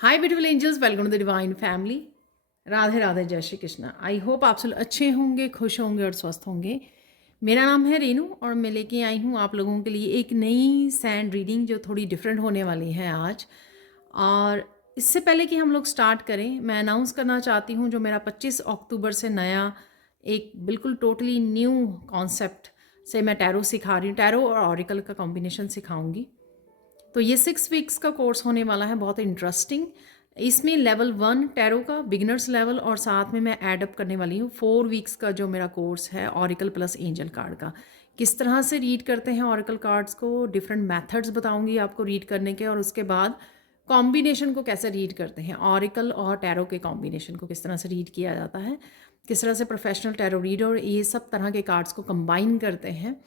Hi beautiful angels, welcome to the divine family. Radhe Radhe, जय Shri Krishna. I hope आप सब अच्छे होंगे, खुश होंगे और स्वस्थ होंगे। मेरा नाम है रेनू और मैं लेके आई हूँ आप लोगों के लिए एक नई सैंड रीडिंग जो थोड़ी डिफरेंट होने वाली है आज। और इससे पहले कि हम लोग स्टार्ट करें, मैं अनाउंस करना चाहती हूँ जो मेरा 25 अक्टूबर से नया एक बिल्कुल टोटली न्यू कॉन्सेप्ट से मैं टैरो सिखा रही हूँ। टैरो और ऑरिकल का कॉम्बिनेशन सिखाऊंगी। तो ये 6 वीक्स का कोर्स होने वाला है, बहुत इंटरेस्टिंग। इसमें लेवल 1 टैरो का बिगिनर्स लेवल और साथ में मैं ऐड अप करने वाली हूँ 4 वीक्स का जो मेरा कोर्स है ऑरिकल प्लस एंजल कार्ड का। किस तरह से रीड करते हैं ऑरिकल कार्ड्स को, डिफरेंट मेथड्स बताऊंगी आपको रीड करने के, और उसके बाद कॉम्बिनेशन को कैसे रीड करते हैं, ऑरिकल और टैरो के कॉम्बिनेशन को किस तरह से रीड किया जाता है, किस तरह से प्रोफेशनल टैरो रीडर ये सब तरह के कार्ड्स को कंबाइन करते हैं।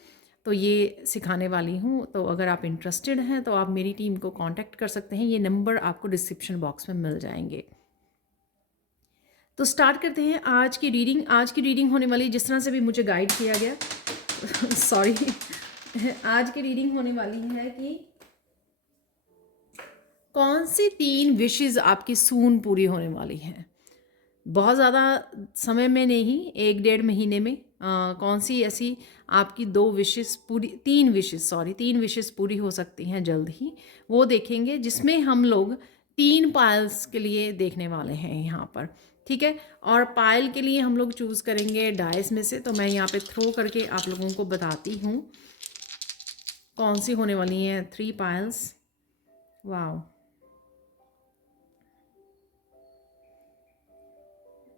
तो ये सिखाने वाली हूँ। तो अगर आप इंटरेस्टेड हैं तो आप मेरी टीम को कांटेक्ट कर सकते हैं। ये नंबर आपको डिस्क्रिप्शन बॉक्स में मिल जाएंगे। तो स्टार्ट करते हैं आज की रीडिंग। आज की रीडिंग होने वाली जिस तरह से भी मुझे गाइड किया गया सॉरी आज की रीडिंग होने वाली है कि कौन सी 3 विशेस आपकी सून पूरी होने वाली हैं। बहुत ज़्यादा समय में नहीं, 1-1.5 महीने में कौन सी ऐसी आपकी 2 विशेस पूरी, 3 विशेस पूरी हो सकती हैं जल्द ही, वो देखेंगे। जिसमें हम लोग 3 पायल्स के लिए देखने वाले हैं यहाँ पर, ठीक है। और पायल के लिए हम लोग चूज़ करेंगे डाइस में से। तो मैं यहाँ पे थ्रो करके आप लोगों को बताती हूँ कौन सी होने वाली हैं 3 पायल्स। वाह,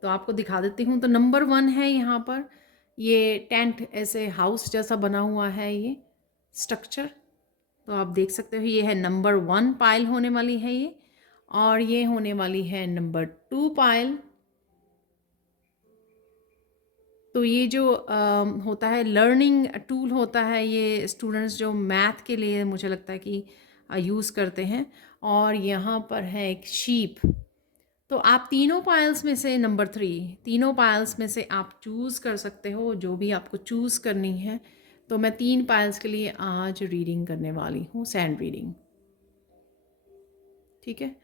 तो आपको दिखा देती हूँ। तो नंबर 1 है यहाँ पर, ये टेंट ऐसे हाउस जैसा बना हुआ है ये स्ट्रक्चर। तो आप देख सकते हो ये है नंबर 1 पायल होने वाली है ये। और ये होने वाली है नंबर 2 पायल। तो ये जो होता है लर्निंग टूल होता है, ये स्टूडेंट्स जो मैथ के लिए मुझे लगता है कि यूज़ करते हैं। और यहाँ पर है एक शीप। तो आप तीनों पायल्स में से नंबर 3, तीनों पायल्स में से आप चूज़ कर सकते हो जो भी आपको चूज़ करनी है। तो मैं 3 पायल्स के लिए आज रीडिंग करने वाली हूँ, सैंड रीडिंग, ठीक है।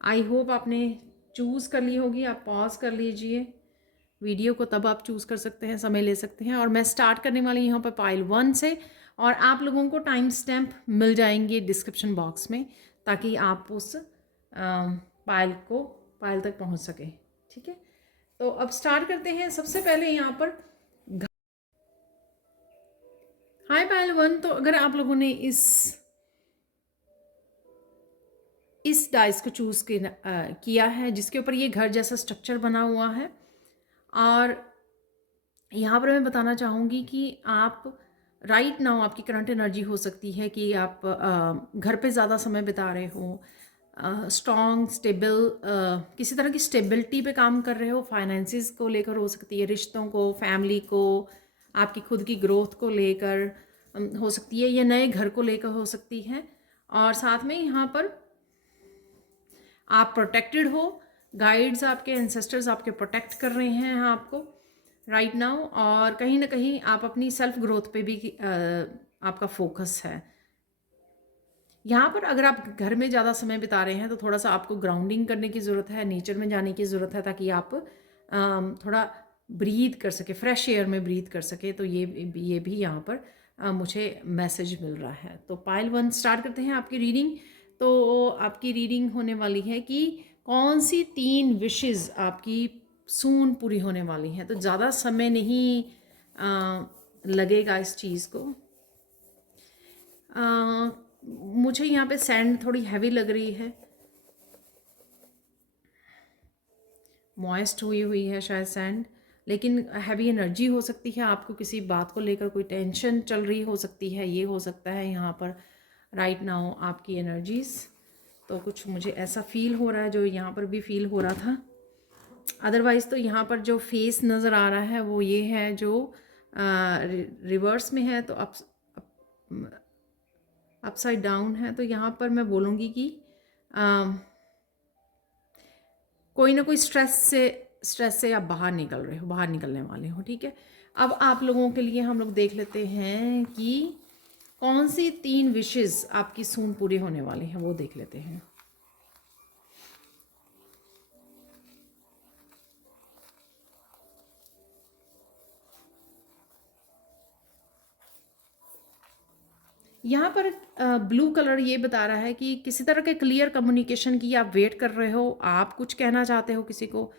आई होप आपने चूज़ कर ली होगी। आप पॉज कर लीजिए वीडियो को, तब आप चूज़ कर सकते हैं, समय ले सकते हैं। और मैं स्टार्ट करने वाली यहाँ पर पायल 1 से। और आप लोगों को टाइम स्टैम्प मिल जाएंगे डिस्क्रिप्शन बॉक्स में, ताकि आप उस पायल तक पहुँच सके, ठीक है। तो अब स्टार्ट करते हैं। सबसे पहले यहाँ पर हाय पायल 1। तो अगर आप लोगों ने इस डाइस को चूज़ किया है जिसके ऊपर ये घर जैसा स्ट्रक्चर बना हुआ है, और यहाँ पर मैं बताना चाहूँगी कि आप राइट नाउ आपकी करंट एनर्जी हो सकती है कि आप घर पे ज़्यादा समय बिता रहे हो, स्ट्रॉन्ग स्टेबल किसी तरह की स्टेबिलिटी पे काम कर रहे हो, फाइनेंसिस को लेकर हो सकती है, रिश्तों को, फैमिली को, आपकी खुद की ग्रोथ को लेकर हो सकती है, या नए घर को लेकर हो सकती है। और साथ में यहाँ पर आप प्रोटेक्टेड हो, गाइड्स आपके एंसेस्टर्स आपके प्रोटेक्ट कर रहे हैं आपको राइट नाउ। और कहीं ना कहीं आप अपनी सेल्फ ग्रोथ पे भी आपका फोकस है यहाँ पर। अगर आप घर में ज़्यादा समय बिता रहे हैं तो थोड़ा सा आपको ग्राउंडिंग करने की ज़रूरत है, नेचर में जाने की ज़रूरत है, ताकि आप थोड़ा ब्रीथ कर सके, फ्रेश एयर में ब्रीथ कर सके। तो ये भी यहाँ पर मुझे मैसेज मिल रहा है। तो पायल 1 स्टार्ट करते हैं आपकी रीडिंग। तो आपकी रीडिंग होने वाली है कि कौन सी 3 विशेस आपकी सून पूरी होने वाली हैं। तो ज़्यादा समय नहीं लगेगा इस चीज़ को। मुझे यहाँ पे सैंड थोड़ी हैवी लग रही है, मॉइस्ट हुई है शायद सैंड, लेकिन हैवी एनर्जी हो सकती है। आपको किसी बात को लेकर कोई टेंशन चल रही हो सकती है, ये हो सकता है यहाँ पर राइट नाउ आपकी एनर्जीज। तो कुछ मुझे ऐसा फील हो रहा है जो यहाँ पर भी फील हो रहा था। अदरवाइज़ तो यहाँ पर जो फेस नज़र आ रहा है वो ये है जो रिवर्स में है, तो अपसाइड डाउन है। तो यहाँ पर मैं बोलूँगी कि कोई ना कोई स्ट्रेस से आप बाहर निकल रहे हो, बाहर निकलने वाले हो, ठीक है। अब आप लोगों के लिए हम लोग देख लेते हैं कि कौन सी 3 विशेस आपकी सून पूरी होने वाली हैं, वो देख लेते हैं। यहाँ पर ब्लू कलर ये बता रहा है कि किसी तरह के क्लियर कम्युनिकेशन की आप वेट कर रहे हो, आप कुछ कहना चाहते हो किसी को,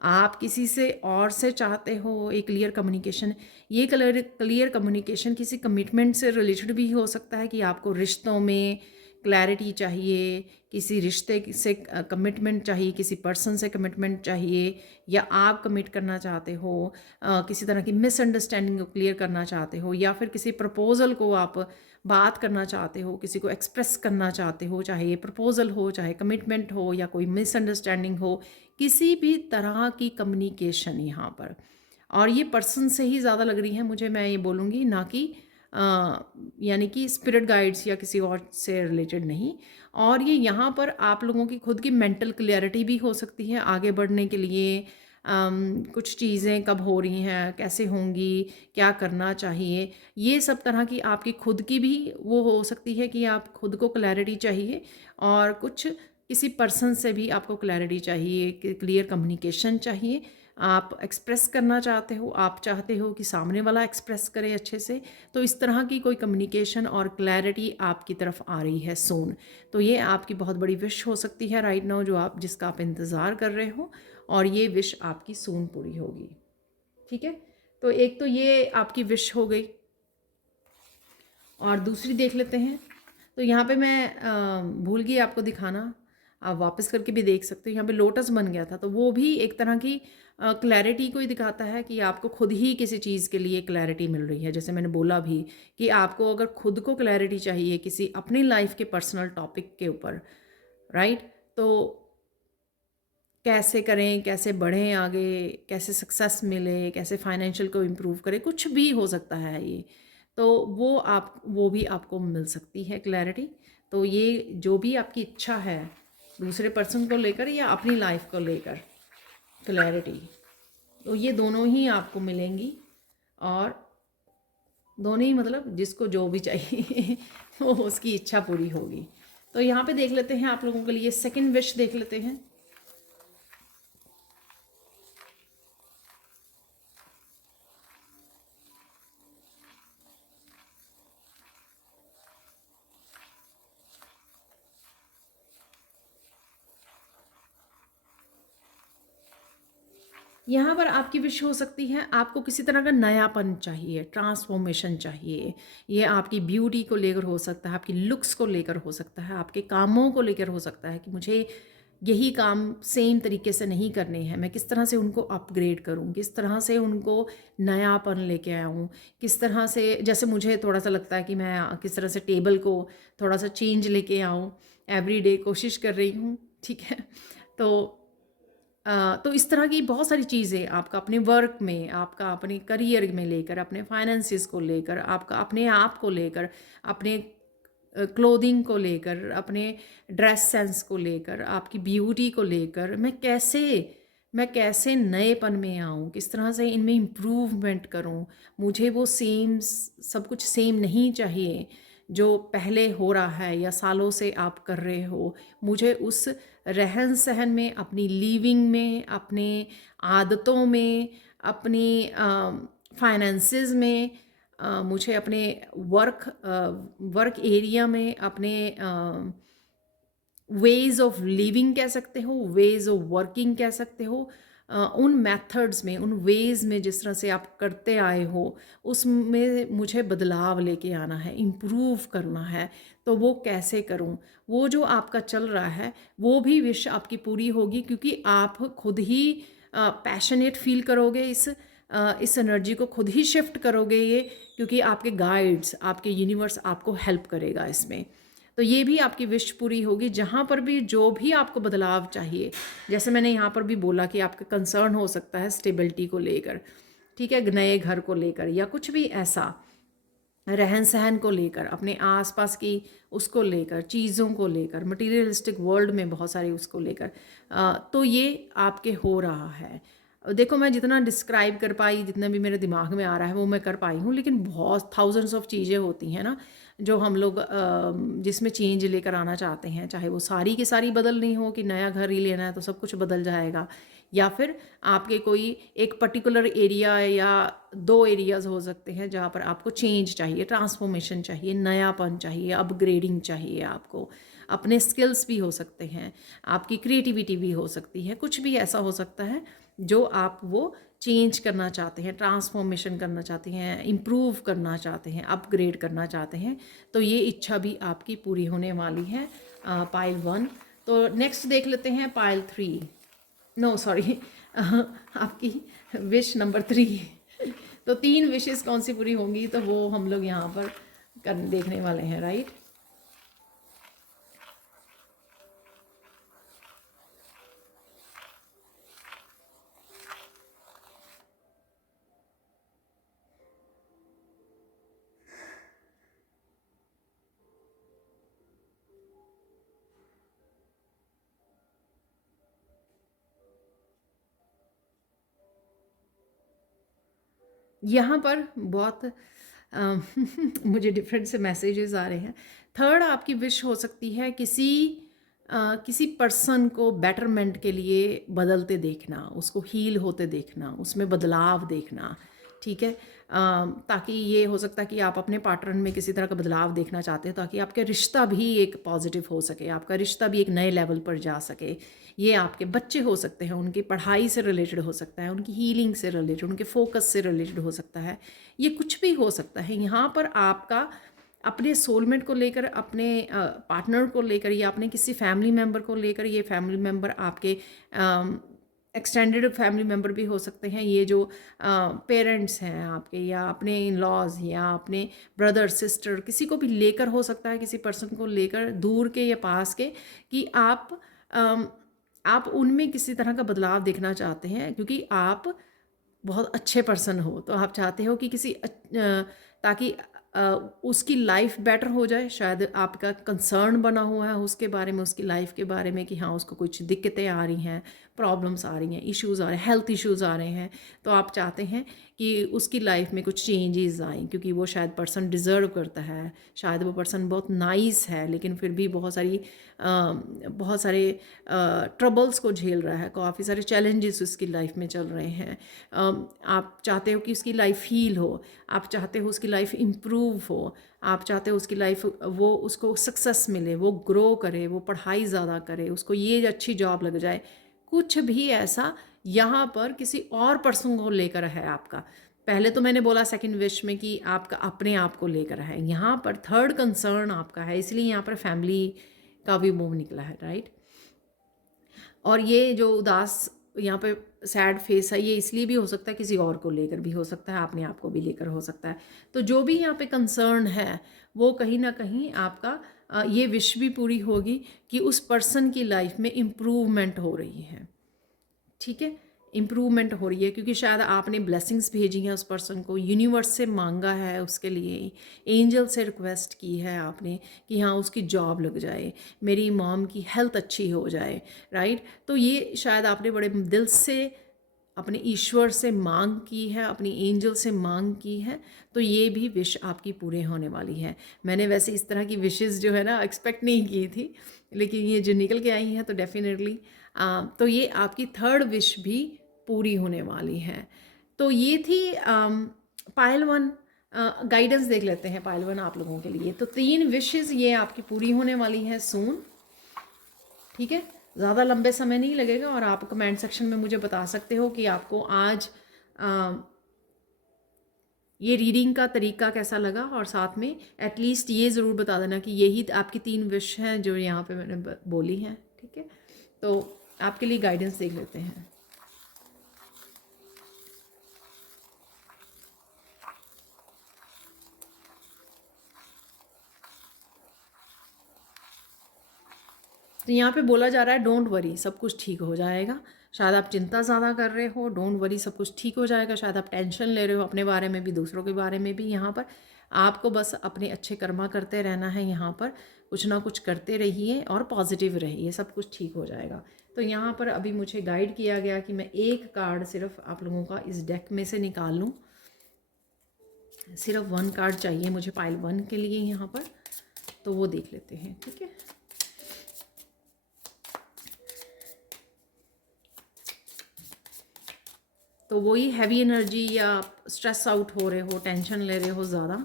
आप किसी से और से चाहते हो एक क्लियर कम्युनिकेशन। ये क्लियर कम्युनिकेशन किसी कमिटमेंट से रिलेटेड भी हो सकता है कि आपको रिश्तों में क्लैरिटी चाहिए, किसी रिश्ते से कमिटमेंट चाहिए, किसी पर्सन से कमिटमेंट चाहिए, या आप कमिट करना चाहते हो, किसी तरह की मिसअंडरस्टैंडिंग को क्लियर करना चाहते हो, या फिर किसी प्रपोज़ल को आप बात करना चाहते हो, किसी को एक्सप्रेस करना चाहते हो, चाहे ये प्रपोज़ल हो, चाहे कमिटमेंट हो, या कोई मिसअंडरस्टैंडिंग हो, किसी भी तरह की कम्युनिकेशन यहाँ पर। और ये पर्सन से ही ज़्यादा लग रही है मुझे, मैं ये बोलूँगी, ना कि यानी कि स्पिरिट गाइड्स या किसी और से रिलेटेड नहीं। और ये यहाँ पर आप लोगों की खुद की मेंटल क्लैरिटी भी हो सकती है आगे बढ़ने के लिए। कुछ चीज़ें कब हो रही हैं, कैसे होंगी, क्या करना चाहिए, ये सब तरह की आपकी खुद की भी वो हो सकती है कि आप खुद को क्लैरिटी चाहिए, और कुछ किसी पर्सन से भी आपको क्लैरिटी चाहिए, क्लियर कम्युनिकेशन चाहिए। आप एक्सप्रेस करना चाहते हो, आप चाहते हो कि सामने वाला एक्सप्रेस करे अच्छे से। तो इस तरह की कोई कम्युनिकेशन और क्लैरिटी आपकी तरफ आ रही है सून। तो ये आपकी बहुत बड़ी विश हो सकती है राइट नाउ, जो आप जिसका आप इंतज़ार कर रहे हो, और ये विश आपकी सून पूरी होगी। ठीक है, तो एक तो ये आपकी विश हो गई, और दूसरी देख लेते हैं। तो यहाँ पे मैं भूल गई आपको दिखाना, आप वापस करके भी देख सकते हो। यहाँ पे लोटस बन गया था, तो वो भी एक तरह की क्लैरिटी को ही दिखाता है कि आपको खुद ही किसी चीज़ के लिए क्लैरिटी मिल रही है। जैसे मैंने बोला भी कि आपको अगर खुद को क्लैरिटी चाहिए किसी अपनी लाइफ के पर्सनल टॉपिक के ऊपर, राइट, तो कैसे करें, कैसे बढ़ें आगे, कैसे सक्सेस मिले, कैसे फाइनेंशियल को इम्प्रूव करें, कुछ भी हो सकता है ये। तो वो भी आपको मिल सकती है क्लैरिटी। तो ये जो भी आपकी इच्छा है दूसरे पर्सन को लेकर या अपनी लाइफ को लेकर क्लैरिटी, तो ये दोनों ही आपको मिलेंगी। और दोनों ही मतलब जिसको जो भी चाहिए वो उसकी इच्छा पूरी होगी। तो यहाँ पे देख लेते हैं आप लोगों के लिए सेकंड विश देख लेते हैं। यहाँ पर आपकी विश हो सकती है आपको किसी तरह का नयापन चाहिए, ट्रांसफॉर्मेशन चाहिए। ये आपकी ब्यूटी को लेकर हो सकता है, आपकी लुक्स को लेकर हो सकता है, आपके कामों को लेकर हो सकता है कि मुझे यही काम सेम तरीके से नहीं करने हैं, मैं किस तरह से उनको अपग्रेड करूँ, किस तरह से उनको नयापन लेके आऊँ, किस तरह से, जैसे मुझे थोड़ा सा लगता है कि मैं किस तरह से टेबल को थोड़ा सा चेंज लेके आऊँ, एवरीडे कोशिश कर रही हूँ। ठीक है, तो तो इस तरह की बहुत सारी चीज़ें आपका अपने वर्क में, आपका अपने करियर में लेकर, अपने फाइनेंसिस को लेकर, आपका अपने आप को लेकर, अपने क्लोथिंग को लेकर, अपने ड्रेस सेंस को लेकर, आपकी ब्यूटी को लेकर, मैं कैसे नएपन में आऊँ, किस तरह से इनमें इम्प्रूवमेंट करूँ। मुझे वो सेम सब कुछ सेम नहीं चाहिए जो पहले हो रहा है या सालों से आप कर रहे हो। मुझे उस रहन सहन में, अपनी लिविंग में, अपने आदतों में, अपनी फाइनेंसेस में, मुझे अपने वर्क एरिया में, अपने वेज ऑफ लिविंग कह सकते हो, वेज ऑफ वर्किंग कह सकते हो, उन मेथड्स में, उन वेज में जिस तरह से आप करते आए हो, उसमें मुझे बदलाव लेके आना है, इम्प्रूव करना है। तो वो कैसे करूं? वो जो आपका चल रहा है वो भी विश आपकी पूरी होगी, क्योंकि आप खुद ही पैशनेट फील करोगे, इस एनर्जी को खुद ही शिफ्ट करोगे ये, क्योंकि आपके गाइड्स, आपके यूनिवर्स आपको हेल्प करेगा इसमें। तो ये भी आपकी विश पूरी होगी। जहाँ पर भी जो भी आपको बदलाव चाहिए, जैसे मैंने यहाँ पर भी बोला कि आपका कंसर्न हो सकता है स्टेबिलिटी को लेकर, ठीक है, नए घर को लेकर, या कुछ भी ऐसा रहन सहन को लेकर, अपने आसपास की उसको लेकर, चीज़ों को लेकर, मटीरियलिस्टिक वर्ल्ड में बहुत सारी उसको लेकर, तो ये आपके हो रहा है। देखो, मैं जितना डिस्क्राइब कर पाई, जितना भी मेरे दिमाग में आ रहा है वो मैं कर पाई हूँ, लेकिन बहुत थाउजेंड्स ऑफ चीज़ें होती हैं ना जो हम लोग जिसमें चेंज लेकर आना चाहते हैं, चाहे वो सारी की सारी बदलनी हो कि नया घर ही लेना है तो सब कुछ बदल जाएगा, या फिर आपके कोई एक पर्टिकुलर एरिया या 2 एरियाज़ हो सकते हैं जहाँ पर आपको चेंज चाहिए, ट्रांसफॉर्मेशन चाहिए, नयापन चाहिए, अपग्रेडिंग चाहिए आपको। अपने स्किल्स भी हो सकते हैं, आपकी क्रिएटिविटी भी हो सकती है, कुछ भी ऐसा हो सकता है जो आप वो चेंज करना चाहते हैं, ट्रांसफॉर्मेशन करना चाहते हैं, इम्प्रूव करना चाहते हैं, अपग्रेड करना चाहते हैं, तो ये इच्छा भी आपकी पूरी होने वाली है पाइल 1। तो नेक्स्ट देख लेते हैं पाइल 3, नो सॉरी आपकी विश नंबर 3। तो 3 विशेस कौन सी पूरी होंगी, तो वो हम लोग यहाँ पर देखने वाले हैं, राइट। यहाँ पर बहुत मुझे डिफरेंट से मैसेजेस आ रहे हैं। थर्ड आपकी विश हो सकती है किसी पर्सन को बेटरमेंट के लिए बदलते देखना, उसको हील होते देखना, उसमें बदलाव देखना, ठीक है। ताकि ये हो सकता है कि आप अपने पार्टनर में किसी तरह का बदलाव देखना चाहते हैं, ताकि आपका रिश्ता भी एक पॉजिटिव हो सके, आपका रिश्ता भी एक नए लेवल पर जा सके। ये आपके बच्चे हो सकते हैं, उनकी पढ़ाई से रिलेटेड हो सकता है, उनकी हीलिंग से रिलेटेड, उनके फोकस से रिलेटेड हो सकता है, ये कुछ भी हो सकता है। यहाँ पर आपका अपने सोलमेट को लेकर, अपने पार्टनर को लेकर, या अपने किसी फैमिली मेम्बर को लेकर, ये फैमिली मेम्बर आपके एक्सटेंडेड फैमिली मेम्बर भी हो सकते हैं, ये जो पेरेंट्स हैं आपके, या अपने इन लॉज, या अपने ब्रदर सिस्टर, किसी को भी लेकर हो सकता है, किसी पर्सन को लेकर, दूर के या पास के, कि आप उनमें किसी तरह का बदलाव देखना चाहते हैं, क्योंकि आप बहुत अच्छे पर्सन हो, तो आप चाहते हो कि ताकि उसकी लाइफ बेटर हो जाए। शायद आपका कंसर्न बना हुआ है उसके बारे में, उसकी लाइफ के बारे में, कि हाँ उसको कुछ दिक्कतें आ रही हैं, प्रॉब्लम्स आ रही हैं, इश्यूज़ आ रहे हैं, हेल्थ इश्यूज़ आ रहे हैं, तो आप चाहते हैं कि उसकी लाइफ में कुछ चेंजेस आएँ, क्योंकि वो शायद पर्सन डिज़र्व करता है, शायद वो पर्सन बहुत नाइस है, लेकिन फिर भी बहुत सारे ट्रबल्स को झेल रहा है, काफ़ी सारे चैलेंजेस उसकी लाइफ में चल रहे हैं। आप चाहते हो कि उसकी लाइफ हील हो, आप चाहते हो उसकी लाइफ इम्प्रूव हो, आप चाहते हो उसकी लाइफ उसको सक्सेस मिले, वो ग्रो करे, वो पढ़ाई ज़्यादा करे, उसको ये अच्छी जॉब लग जाए, कुछ भी ऐसा यहाँ पर किसी और पर्सन को लेकर है आपका। पहले तो मैंने बोला सेकंड विश में कि आपका अपने आप को लेकर है, यहाँ पर थर्ड कंसर्न आपका है, इसलिए यहाँ पर फैमिली का भी मूव निकला है, राइट। और ये जो उदास यहाँ पे सैड फेस है, ये इसलिए भी हो सकता है, किसी और को लेकर भी हो सकता है, अपने आप को भी लेकर हो सकता है। तो जो भी यहाँ पे कंसर्न है, वो कहीं ना कहीं आपका ये विश भी पूरी होगी कि उस पर्सन की लाइफ में इम्प्रूवमेंट हो रही है, ठीक है, इम्प्रूवमेंट हो रही है, क्योंकि शायद आपने ब्लेसिंग्स भेजी हैं उस पर्सन को, यूनिवर्स से मांगा है उसके लिए, एंजल से रिक्वेस्ट की है आपने कि हाँ उसकी जॉब लग जाए, मेरी मॉम की हेल्थ अच्छी हो जाए, राइट। तो ये शायद आपने बड़े दिल से अपने ईश्वर से मांग की है, अपनी एंजल से मांग की है, तो ये भी विश आपकी पूरे होने वाली है। मैंने वैसे इस तरह की विशेस जो है ना एक्सपेक्ट नहीं की थी, लेकिन ये जो निकल के आई हैं तो डेफिनेटली तो ये आपकी थर्ड विश भी पूरी होने वाली है। तो ये थी पायल 1। गाइडेंस देख लेते हैं पायल 1 आप लोगों के लिए। तो 3 विशेस ये आपकी पूरी होने वाली हैं सून, ठीक है। ज़्यादा लंबे समय नहीं लगेगा, और आप कमेंट सेक्शन में मुझे बता सकते हो कि आपको आज ये रीडिंग का तरीका कैसा लगा, और साथ में एटलीस्ट ये ज़रूर बता देना कि यही आपकी 3 विश हैं जो यहाँ पे मैंने बोली हैं, ठीक है। तो आपके लिए गाइडेंस देख लेते हैं। तो यहाँ पे बोला जा रहा है डोंट वरी, सब कुछ ठीक हो जाएगा। शायद आप चिंता ज़्यादा कर रहे हो, डोंट वरी, सब कुछ ठीक हो जाएगा। शायद आप टेंशन ले रहे हो अपने बारे में भी, दूसरों के बारे में भी। यहाँ पर आपको बस अपने अच्छे कर्मा करते रहना है, यहाँ पर कुछ ना कुछ करते रहिए और पॉजिटिव रहिए, सब कुछ ठीक हो जाएगा। तो यहाँ पर अभी मुझे गाइड किया गया कि मैं एक कार्ड सिर्फ आप लोगों का इस डेक में से निकाल लूँ। सिर्फ 1 कार्ड चाहिए मुझे पाइल 1 के लिए यहाँ पर, तो वो देख लेते हैं, ठीक है। तो वही हैवी एनर्जी या स्ट्रेस आउट हो रहे हो, टेंशन ले रहे हो ज़्यादा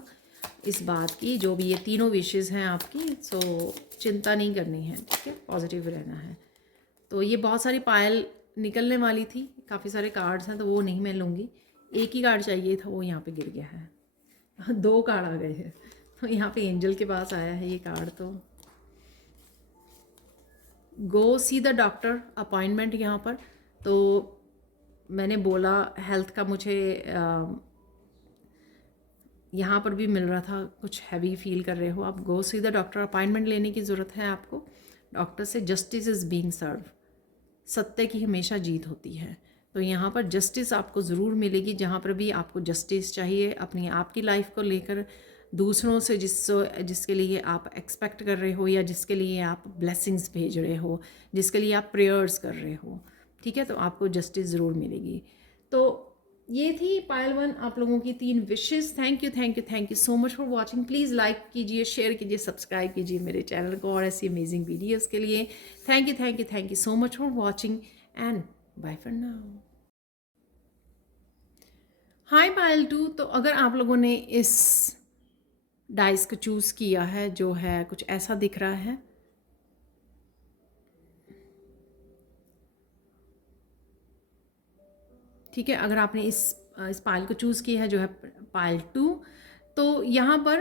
इस बात की, जो भी ये तीनों विशेज़ हैं आपकी, सो चिंता नहीं करनी है, ठीक है, पॉजिटिव रहना है। तो ये बहुत सारी पायल निकलने वाली थी, काफ़ी सारे कार्ड्स हैं, तो वो नहीं मैं लूँगी, एक ही कार्ड चाहिए था, वो यहाँ पे गिर गया है। दो कार्ड आ गए हैं, तो यहाँ पे एंजल के पास आया है ये कार्ड। तो गो सी द डॉक्टर अपॉइंटमेंट यहाँ पर, तो मैंने बोला हेल्थ का मुझे यहाँ पर भी मिल रहा था, कुछ हैवी फील कर रहे हो आप, गो सी द डॉक्टर, अपॉइंटमेंट लेने की ज़रूरत है आपको डॉक्टर से। जस्टिस इज़ बीइंग सर्व, सत्य की हमेशा जीत होती है, तो यहाँ पर जस्टिस आपको ज़रूर मिलेगी। जहाँ पर भी आपको जस्टिस चाहिए अपनी आपकी लाइफ को लेकर, दूसरों से जिसके लिए आप एक्सपेक्ट कर रहे हो, या जिसके लिए आप ब्लेसिंग्स भेज रहे हो, जिसके लिए आप प्रेयर्स कर रहे हो, ठीक है, तो आपको जस्टिस ज़रूर मिलेगी। तो ये थी पायल 1 आप लोगों की 3 wishes. Thank you so much for watching. Please like कीजिए, शेयर कीजिए, सब्सक्राइब कीजिए मेरे चैनल को और ऐसी अमेजिंग वीडियोस के लिए। Thank you so much for watching and bye for now. Hi Payal 2, तो अगर आप लोगों ने इस डाइस को चूज़ किया है, जो है कुछ ऐसा दिख रहा है, ठीक है, अगर आपने इस पायल को चूज़ किया है जो है पायल 2, तो यहाँ पर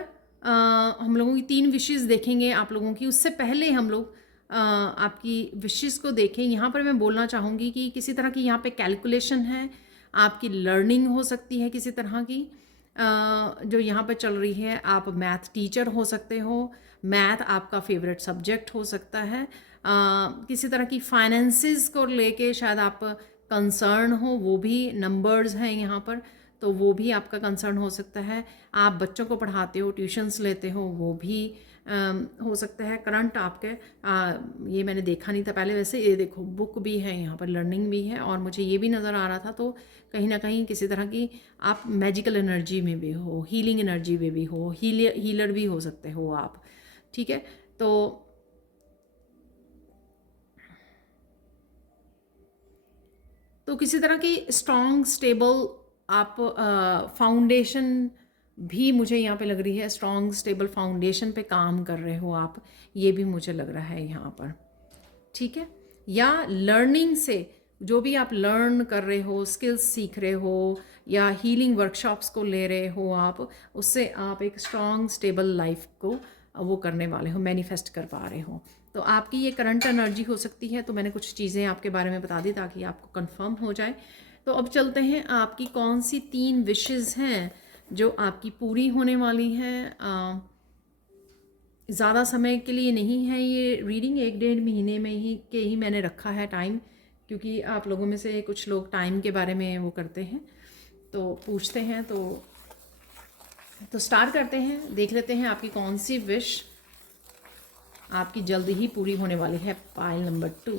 हम लोगों की 3 विशेस देखेंगे आप लोगों की। उससे पहले हम लोग आपकी विशेस को देखें। यहाँ पर मैं बोलना चाहूँगी कि किसी तरह की यहाँ पे कैलकुलेशन है, आपकी लर्निंग हो सकती है किसी तरह की जो यहाँ पर चल रही है। आप मैथ टीचर हो सकते हो, मैथ आपका फेवरेट सब्जेक्ट हो सकता है। किसी तरह की फाइनेंसिस को लेके शायद आप कंसर्न हो, वो भी नंबर्स हैं यहाँ पर, तो वो भी आपका कंसर्न हो सकता है। आप बच्चों को पढ़ाते हो, ट्यूशन्स लेते हो, वो भी हो सकता है। करंट आपके ये मैंने देखा नहीं था पहले, वैसे ये देखो बुक भी है यहाँ पर, लर्निंग भी है, और मुझे ये भी नज़र आ रहा था। तो कहीं ना कहीं किसी तरह की आप मैजिकल एनर्जी में भी हो, हीलिंग एनर्जी में भी हो, हीलर भी हो सकते हो आप, ठीक है। तो किसी तरह की स्ट्रॉन्ग स्टेबल आप फाउंडेशन भी मुझे यहाँ पे लग रही है, स्ट्रॉन्ग स्टेबल फाउंडेशन पे काम कर रहे हो आप, ये भी मुझे लग रहा है यहाँ पर, ठीक है। या लर्निंग से जो भी आप लर्न कर रहे हो, स्किल्स सीख रहे हो, या हीलिंग वर्कशॉप्स को ले रहे हो आप, उससे आप एक स्ट्रॉन्ग स्टेबल लाइफ को वो करने वाले हो, मैनिफेस्ट कर पा रहे हो। तो आपकी ये करंट एनर्जी हो सकती है। तो मैंने कुछ चीज़ें आपके बारे में बता दी ताकि आपको कंफर्म हो जाए। तो अब चलते हैं, आपकी कौन सी 3 विशेस हैं जो आपकी पूरी होने वाली हैं। ज़्यादा समय के लिए नहीं है ये रीडिंग, 1-1.5 महीने में ही मैंने रखा है टाइम, क्योंकि आप लोगों में से कुछ लोग टाइम के बारे में वो करते हैं, तो पूछते हैं। तो स्टार्ट करते हैं, देख लेते हैं आपकी कौन सी विश आपकी जल्द ही पूरी होने वाली है। पायल नंबर 2,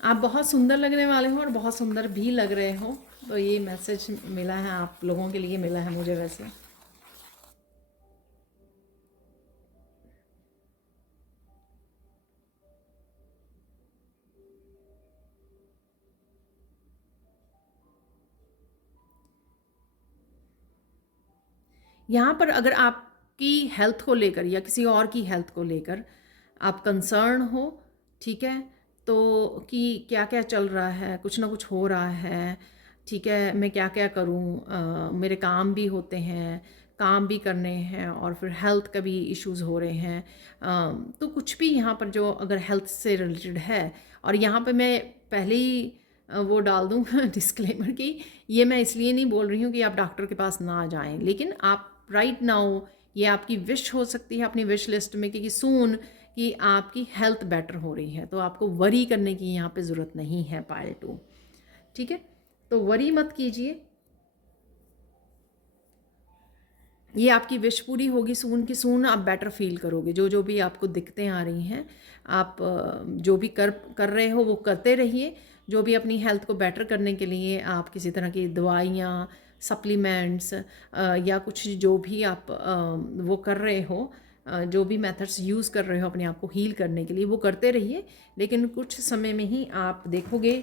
आप बहुत सुंदर लगने वाले हो और बहुत सुंदर भी लग रहे हो, तो ये मैसेज मिला है आप लोगों के लिए, मिला है मुझे वैसे। यहाँ पर अगर आपकी हेल्थ को लेकर या किसी और की हेल्थ को लेकर आप कंसर्न हो, ठीक है, तो कि क्या क्या चल रहा है, कुछ ना कुछ हो रहा है, ठीक है, मैं क्या क्या करूँ, मेरे काम भी होते हैं, काम भी करने हैं, और फिर हेल्थ का भी इश्यूज़ हो रहे हैं। तो कुछ भी यहाँ पर जो अगर हेल्थ से रिलेटेड है, और यहाँ पे मैं पहले ही वो डाल दूँ डिस्क्लेमर कि ये मैं इसलिए नहीं बोल रही हूँ कि आप डॉक्टर के पास ना जाएं, लेकिन आप राइट नाउ ये आपकी विश हो सकती है अपनी विश लिस्ट में कि सून कि आपकी हेल्थ बेटर हो रही है, तो आपको वरी करने की यहाँ पे ज़रूरत नहीं है पायल 2, ठीक है। तो वरी मत कीजिए, ये आपकी विश पूरी होगी सून की सून, आप बेटर फील करोगे। जो भी आपको दिक्कतें आ रही हैं, आप जो भी कर रहे हो वो करते रहिए। जो भी अपनी हेल्थ को बेटर करने के लिए आप किसी तरह की दवाइयाँ, सप्लीमेंट्स या कुछ जो भी आप वो कर रहे हो, जो भी मेथड्स यूज़ कर रहे हो अपने आप को हील करने के लिए, वो करते रहिए। लेकिन कुछ समय में ही आप देखोगे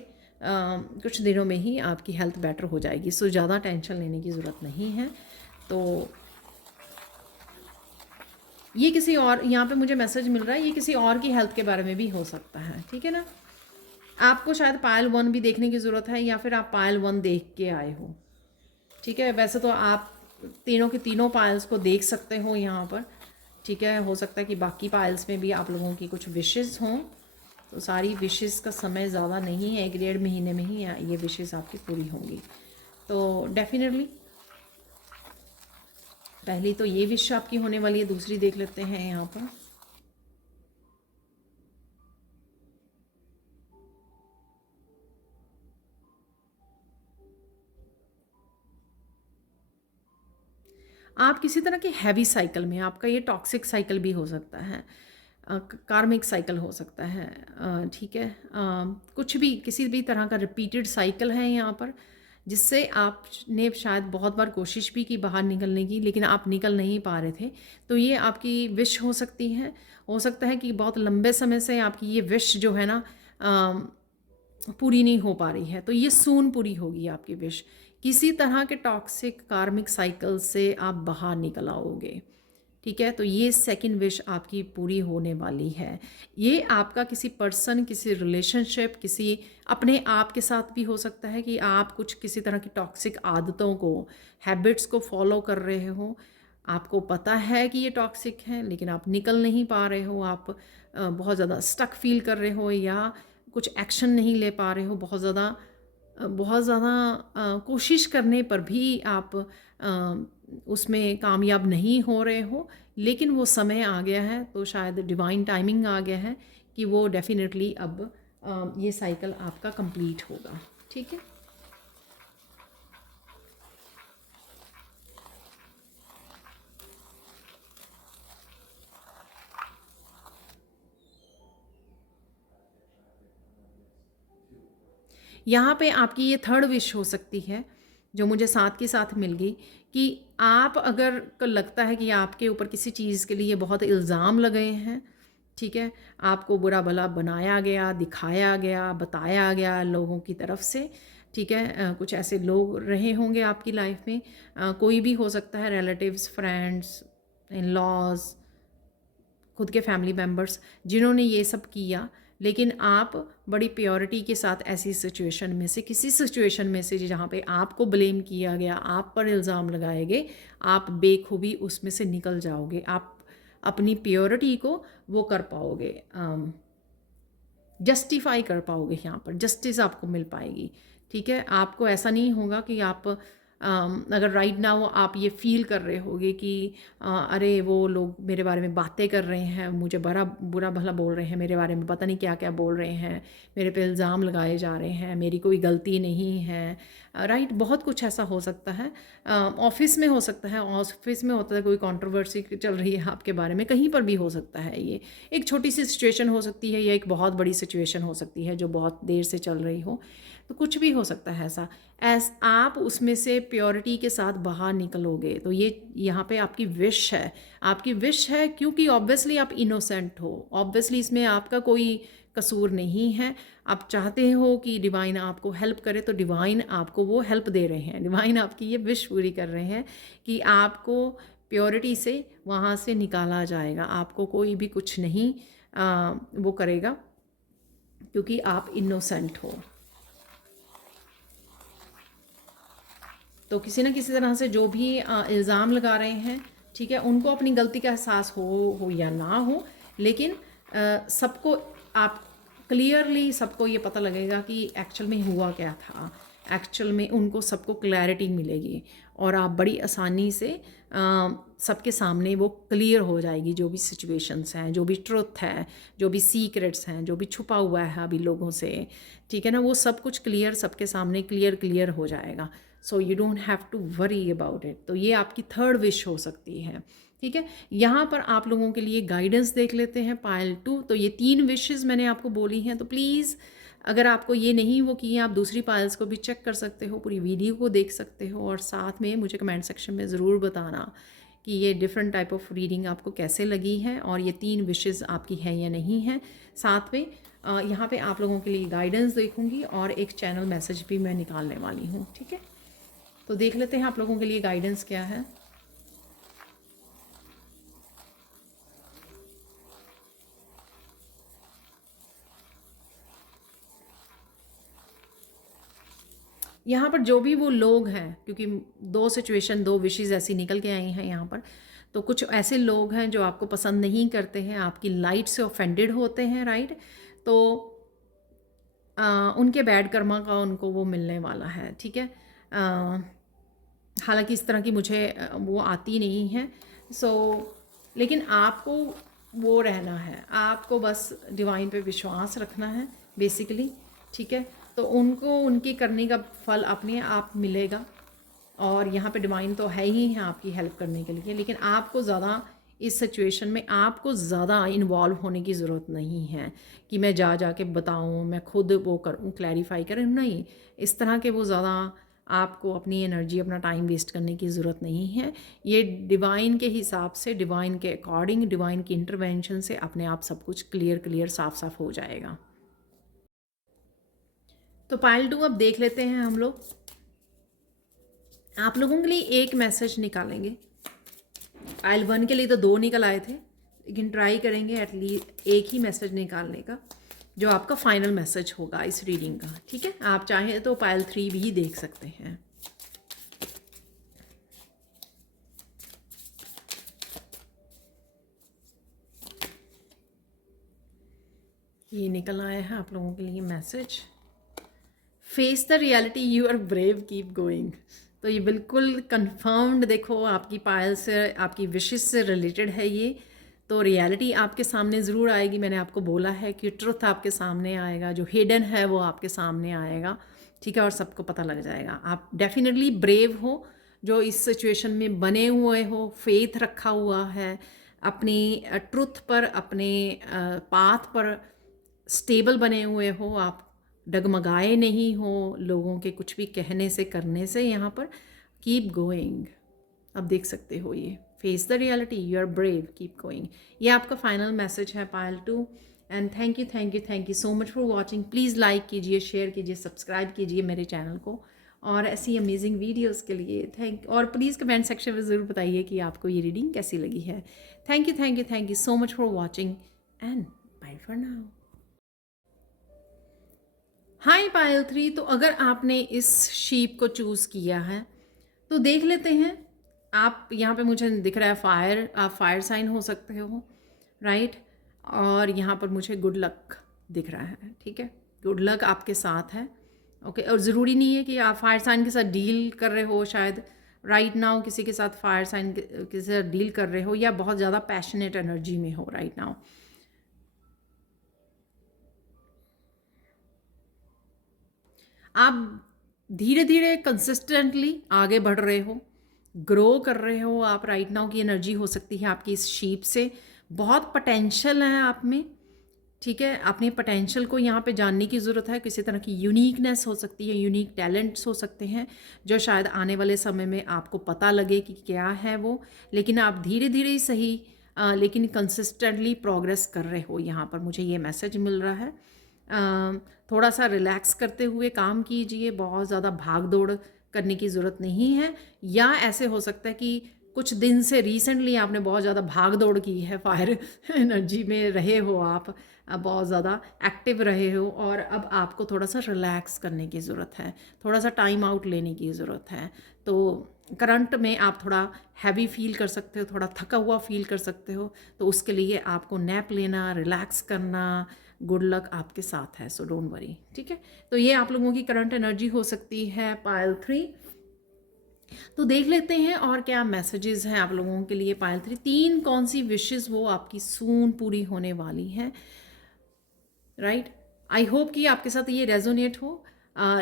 कुछ दिनों में ही आपकी हेल्थ बेटर हो जाएगी। सो ज़्यादा टेंशन लेने की ज़रूरत नहीं है। तो ये किसी और, यहाँ पे मुझे मैसेज मिल रहा है, ये किसी और की हेल्थ के बारे में भी हो सकता है, ठीक है ना। आपको शायद पायल 1 भी देखने की ज़रूरत है, या फिर आप पायल 1 देख के आए हो, ठीक है। वैसे तो आप तीनों के तीनों पायल्स को देख सकते हो यहाँ पर, ठीक है। हो सकता है कि बाकी पायल्स में भी आप लोगों की कुछ विशेज़ हों, तो सारी विशेज़ का समय ज़्यादा नहीं है, 1-1.5 महीने में ही ये विशेज़ आपकी पूरी होंगी। तो डेफिनेटली पहली तो ये विश आपकी होने वाली है। दूसरी देख लेते हैं यहाँ पर। आप किसी तरह के हैवी साइकिल में, आपका ये टॉक्सिक साइकिल भी हो सकता है, कार्मिक साइकिल हो सकता है, ठीक है। कुछ भी किसी भी तरह का रिपीटेड साइकिल है यहाँ पर, जिससे आपने शायद बहुत बार कोशिश भी की बाहर निकलने की, लेकिन आप निकल नहीं पा रहे थे। तो ये आपकी विश हो सकती है। हो सकता है कि बहुत लंबे समय से आपकी ये विश जो है ना पूरी नहीं हो पा रही है, तो ये सून पूरी होगी आपकी विश। किसी तरह के टॉक्सिक कार्मिक साइकिल से आप बाहर निकल आओगे, ठीक है। तो ये सेकंड विश आपकी पूरी होने वाली है। ये आपका किसी पर्सन, किसी रिलेशनशिप, किसी अपने आप के साथ भी हो सकता है कि आप कुछ किसी तरह की टॉक्सिक आदतों को, हैबिट्स को फॉलो कर रहे हो। आपको पता है कि ये टॉक्सिक है, लेकिन आप निकल नहीं पा रहे हो। आप बहुत ज़्यादा स्टक फील कर रहे हो, या कुछ एक्शन नहीं ले पा रहे हो। बहुत ज़्यादा कोशिश करने पर भी आप उसमें कामयाब नहीं हो रहे हो, लेकिन वो समय आ गया है, तो शायद डिवाइन टाइमिंग आ गया है कि वो डेफिनेटली अब ये साइकिल आपका कंप्लीट होगा, ठीक है। यहाँ पे आपकी ये थर्ड विश हो सकती है, जो मुझे साथ के साथ मिल गई, कि आप अगर को लगता है कि आपके ऊपर किसी चीज़ के लिए बहुत इल्ज़ाम लगे हैं, ठीक है, आपको बुरा भला बनाया गया, दिखाया गया, बताया गया लोगों की तरफ से, ठीक है। कुछ ऐसे लोग रहे होंगे आपकी लाइफ में, कोई भी हो सकता है, रिलेटिव्स, फ्रेंड्स, इन लॉज, खुद के फैमिली मेम्बर्स, जिन्होंने ये सब किया। लेकिन आप बड़ी प्योरिटी के साथ ऐसी सिचुएशन में से, किसी सिचुएशन में से जहाँ पे आपको ब्लेम किया गया, आप पर इल्ज़ाम लगाए गए, आप बेखूबी उसमें से निकल जाओगे। आप अपनी प्योरिटी को वो कर पाओगे, जस्टिफाई कर पाओगे। यहाँ पर जस्टिस आपको मिल पाएगी, ठीक है। आपको ऐसा नहीं होगा कि आप अगर राइट नाउ आप ये फील कर रहे होगे कि अरे वो लोग मेरे बारे में बातें कर रहे हैं, मुझे बड़ा बुरा भला बोल रहे हैं मेरे बारे में, पता नहीं क्या क्या बोल रहे हैं, मेरे पे इल्ज़ाम लगाए जा रहे हैं, मेरी कोई गलती नहीं है, राइट। बहुत कुछ ऐसा हो सकता है। ऑफिस में हो सकता है, ऑफिस में होता है, कोई कंट्रोवर्सी चल रही है आपके बारे में, कहीं पर भी हो सकता है। ये एक छोटी सी सिचुएशन हो सकती है, या एक बहुत बड़ी सिचुएशन हो सकती है जो बहुत देर से चल रही हो। तो कुछ भी हो सकता है ऐसा। आप उसमें से प्योरिटी के साथ बाहर निकलोगे, तो ये यहाँ पे आपकी विश है। आपकी विश है क्योंकि ऑब्वियसली आप इनोसेंट हो, ऑब्वियसली इसमें आपका कोई कसूर नहीं है। आप चाहते हो कि डिवाइन आपको हेल्प करे, तो डिवाइन आपको वो हेल्प दे रहे हैं। डिवाइन आपकी ये विश पूरी कर रहे हैं कि आपको प्योरिटी से वहाँ से निकाला जाएगा। आपको कोई भी कुछ नहीं वो करेगा, क्योंकि आप इनोसेंट हो। तो किसी न किसी तरह से जो भी इल्ज़ाम लगा रहे हैं, ठीक है, उनको अपनी गलती का एहसास हो या ना हो, लेकिन सबको आप क्लियरली सबको ये पता लगेगा कि एक्चुअल में हुआ क्या था। एक्चुअल में उनको सबको क्लैरिटी मिलेगी, और आप बड़ी आसानी से सबके सामने वो क्लियर हो जाएगी, जो भी सिचुएशंस हैं, जो भी ट्रुथ है, जो भी सीक्रेट्स हैं, जो भी छुपा हुआ है अभी लोगों से, ठीक है ना, वो सब कुछ क्लियर सबके सामने क्लियर हो जाएगा। So you don't have to worry about it. तो ये आपकी थर्ड विश हो सकती है, ठीक है। यहाँ पर आप लोगों के लिए गाइडेंस देख लेते हैं पायल 2। तो ये 3 विशेज़ मैंने आपको बोली हैं, तो प्लीज़ अगर आपको ये नहीं वो किए, आप दूसरी पायल्स को भी चेक कर सकते हो, पूरी वीडियो को देख सकते हो, और साथ में मुझे कमेंट सेक्शन में ज़रूर बताना कि ये डिफरेंट टाइप ऑफ रीडिंग आपको कैसे लगी है और ये 3 विशेज़ आपकी हैं या नहीं हैं। साथ में यहाँ पे आप लोगों के लिए गाइडेंस देखूंगी और एक चैनल मैसेज भी मैं निकालने वाली हूँ, ठीक है। तो देख लेते हैं आप लोगों के लिए गाइडेंस क्या है। यहाँ पर जो भी वो लोग हैं, क्योंकि 2 सिचुएशन 2 विशेज़ ऐसी निकल के आई हैं यहाँ पर, तो कुछ ऐसे लोग हैं जो आपको पसंद नहीं करते हैं, आपकी लाइट से ऑफेंडेड होते हैं, राइट। तो उनके बैड कर्मा का उनको वो मिलने वाला है, ठीक है। हालांकि इस तरह की मुझे वो आती नहीं है। सो लेकिन आपको वो रहना है, आपको बस डिवाइन पे विश्वास रखना है बेसिकली, ठीक है। तो उनको उनकी करने का फल अपने आप मिलेगा और यहाँ पे डिवाइन तो है ही है आपकी हेल्प करने के लिए, लेकिन आपको ज़्यादा इस सिचुएशन में आपको ज़्यादा इन्वॉल्व होने की ज़रूरत नहीं है कि मैं जा के बताऊँ, मैं खुद वो करूँ, क्लैरिफाई करूँ, नहीं। इस तरह के वो ज़्यादा आपको अपनी एनर्जी अपना टाइम वेस्ट करने की ज़रूरत नहीं है। ये डिवाइन के हिसाब से, डिवाइन के अकॉर्डिंग, डिवाइन की इंटरवेंशन से अपने आप सब कुछ क्लियर साफ साफ हो जाएगा। तो पाइल 2 अब देख लेते हैं हम लोग। आप लोगों के लिए एक मैसेज निकालेंगे। पाइल 1 के लिए तो 2 निकल आए थे, लेकिन ट्राई करेंगे एटलीस्ट एक ही मैसेज निकालने का जो आपका फाइनल मैसेज होगा इस रीडिंग का, ठीक है। आप चाहें तो पाइल 3 भी देख सकते हैं। ये निकल आया है आप लोगों के लिए message, face the reality, you are brave, keep going. तो ये बिल्कुल कंफर्म्ड, देखो आपकी पायल से, आपकी विशेस से रिलेटेड है ये। तो रियलिटी आपके सामने ज़रूर आएगी। मैंने आपको बोला है कि ट्रुथ आपके सामने आएगा, जो हिडन है वो आपके सामने आएगा, ठीक है, और सबको पता लग जाएगा। आप डेफिनेटली ब्रेव हो, जो इस सिचुएशन में बने हुए हो, फेथ रखा हुआ है अपनी ट्रुथ पर, अपने पाथ पर स्टेबल बने हुए हो, आप डगमगाए नहीं हो लोगों के कुछ भी कहने से, करने से। यहाँ पर कीप गोइंग, अब देख सकते हो ये face the reality, you are brave, keep going. ये आपका फाइनल मैसेज है Payal 2। And thank you so much for watching. Please like कीजिए, शेयर कीजिए, सब्सक्राइब कीजिए मेरे चैनल को और ऐसी अमेजिंग वीडियोस के लिए। और प्लीज़ कमेंट सेक्शन में ज़रूर बताइए कि आपको ये रीडिंग कैसी लगी है। Thank you so much for watching and bye for now. Hi Payal 3, तो अगर आपने इस शीप को चूज़ किया है तो देख लेते हैं। आप यहाँ पे मुझे दिख रहा है फायर, आप फायर साइन हो सकते हो, राइट। और यहाँ पर मुझे गुड लक दिख रहा है, ठीक है, गुड लक आपके साथ है, ओके। और ज़रूरी नहीं है कि आप फायर साइन के साथ डील कर रहे हो, शायद राइट नाउ किसी के साथ फायर साइन के साथ डील कर रहे हो या बहुत ज़्यादा पैशनेट एनर्जी में हो राइट नाउ। आप धीरे धीरे कंसिस्टेंटली आगे बढ़ रहे हो, ग्रो कर रहे हो आप राइट नाउ की एनर्जी हो सकती है आपकी इस शीप से। बहुत पोटेंशियल है आप में, ठीक है। अपने पोटेंशियल को यहाँ पे जानने की ज़रूरत है। किसी तरह की यूनिकनेस हो सकती है, यूनिक टैलेंट्स हो सकते हैं जो शायद आने वाले समय में आपको पता लगे कि क्या है वो। लेकिन आप धीरे धीरे ही सही लेकिन कंसिस्टेंटली प्रोग्रेस कर रहे हो, यहाँ पर मुझे ये मैसेज मिल रहा है। थोड़ा सा रिलैक्स करते हुए काम कीजिए, बहुत ज़्यादा भाग दौड़ करने की ज़रूरत नहीं है। या ऐसे हो सकता है कि कुछ दिन से रिसेंटली आपने बहुत ज़्यादा भाग दौड़ की है, फायर एनर्जी में रहे हो आप, बहुत ज़्यादा एक्टिव रहे हो और अब आपको थोड़ा सा रिलैक्स करने की ज़रूरत है, थोड़ा सा टाइम आउट लेने की ज़रूरत है। तो करंट में आप थोड़ा हैवी फील कर सकते हो, थोड़ा थका हुआ फील कर सकते हो, तो उसके लिए आपको नैप लेना, रिलैक्स करना, गुड लक आपके साथ है, सो डोंट वरी, ठीक है। तो ये आप लोगों की करंट एनर्जी हो सकती है पायल 3। तो देख लेते हैं और क्या मैसेजेस हैं आप लोगों के लिए पायल 3। 3 कौन सी विशेस वो आपकी सून पूरी होने वाली हैं, राइट। आई होप कि आपके साथ ये रेजोनेट हो।